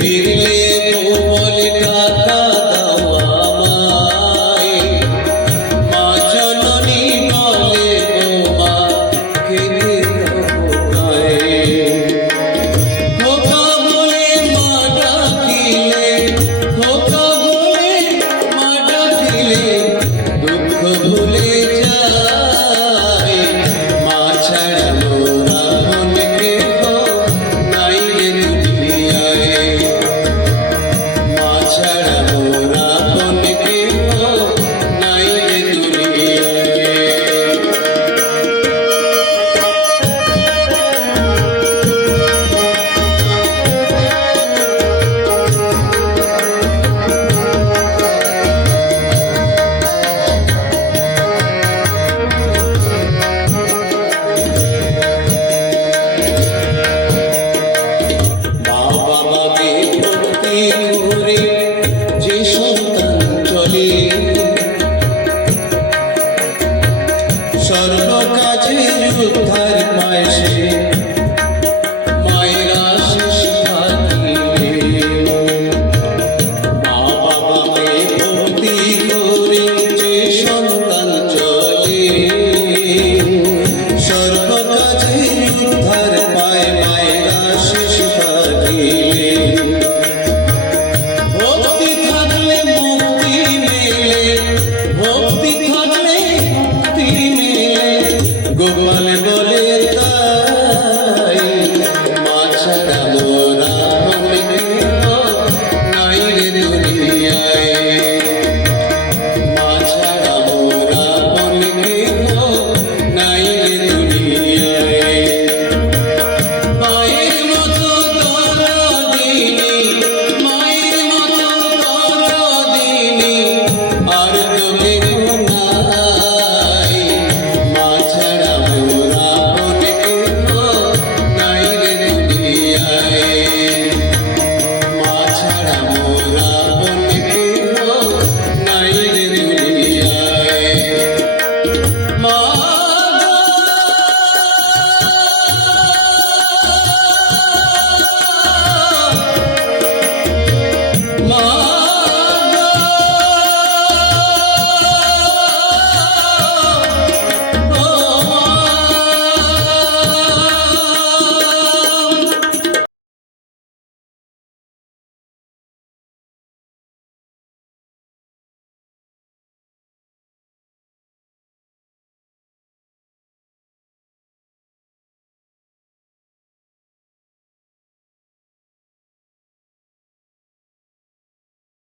பிரியே সর্ব কাজের উদ্ধার পায় সে। Google